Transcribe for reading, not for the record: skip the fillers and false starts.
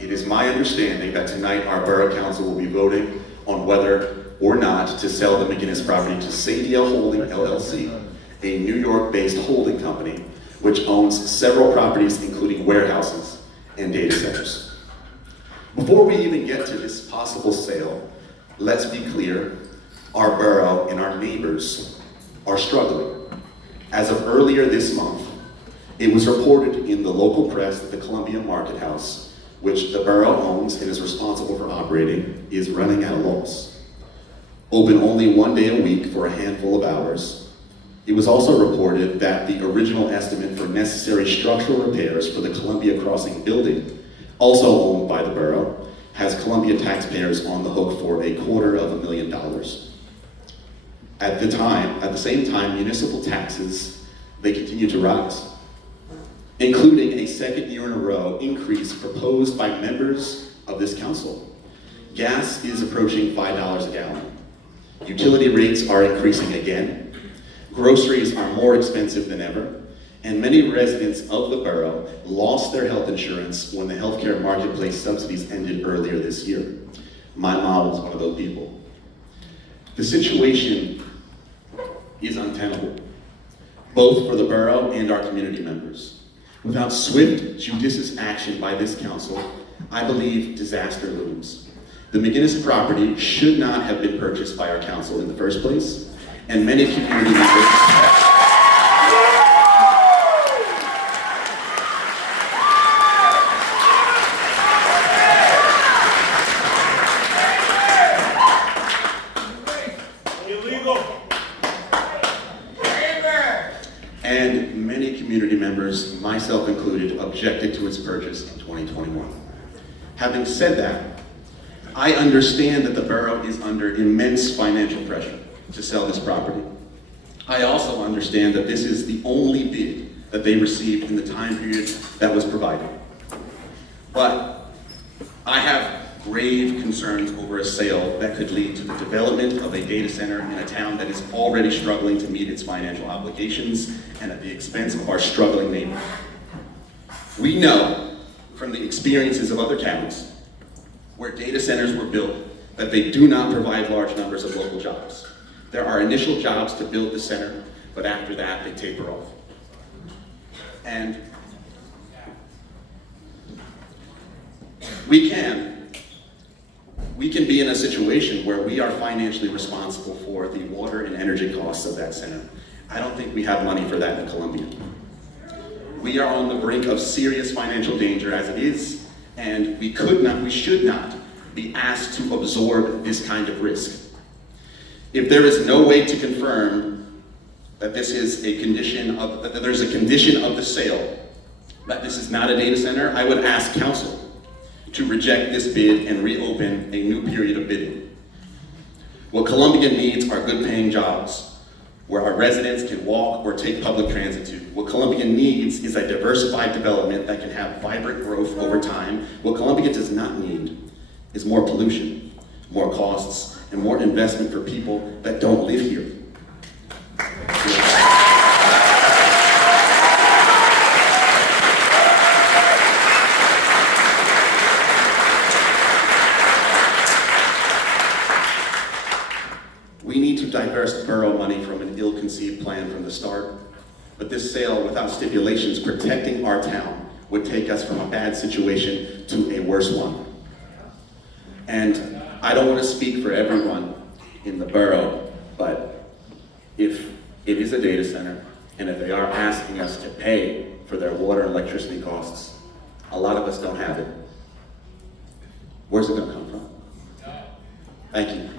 It is my understanding that tonight our Borough Council will be voting on whether or not to sell the McGinnis property to Sadia Holding LLC, a New York-based holding company which owns several properties including warehouses and data centers. Before we even get to this possible sale, let's be clear, our borough and our neighbors are struggling. As of earlier this month, it was reported in the local press that the Columbia Market House, which the borough owns and is responsible for operating, is running at a loss. Open only one day a week for a handful of hours. It was also reported that the original estimate for necessary structural repairs for the Columbia Crossing building, also owned by the borough, has Columbia taxpayers on the hook for $250,000. At the same time, municipal taxes, they continue to rise, including a second year in a row increase proposed by members of this council. Gas is approaching $5 a gallon. Utility rates are increasing again. Groceries are more expensive than ever. And many residents of the borough lost their health insurance when the healthcare marketplace subsidies ended earlier this year. My mom was one of those people. The situation is untenable, both for the borough and our community members. Without swift, judicious action by this council, I believe disaster looms. The McGinnis property should not have been purchased by our council in the first place, and many community members myself included, objected to its purchase in 2021. Having said that, I understand that the borough is under immense financial pressure to sell this property. I also understand that this is the only bid that they received in the time period that was provided. But I have grave concerns over a sale that could lead to the development of a data center in a town that is already struggling to meet its financial obligations and at the expense of our struggling neighbors. We know from the experiences of other towns where data centers were built that they do not provide large numbers of local jobs. There are initial jobs to build the center, but after that they taper off. And we can be in a situation where we are financially responsible for the water and energy costs of that center. I don't think we have money for that in Columbia. We are on the brink of serious financial danger as it is, and we should not be asked to absorb this kind of risk. If there is no way to confirm that this is a condition of, that there's a condition of the sale, that this is not a data center, I would ask council to reject this bid and reopen a new period of bidding. What Columbia needs are good paying jobs where our residents can walk or take public transit to. What Columbia needs is a diversified development that can have vibrant growth over time. What Columbia does not need is more pollution, more costs, and more investment for people that don't live here. We need to divest borough money from an ill-conceived plan from the start, but this sale without stipulations protecting our town would take us from a bad situation to a worse one. And I don't want to speak for everyone in the borough, but if it is a data center, and if they are asking us to pay for their water and electricity costs, a lot of us don't have it. Where's it going to come from? Thank you.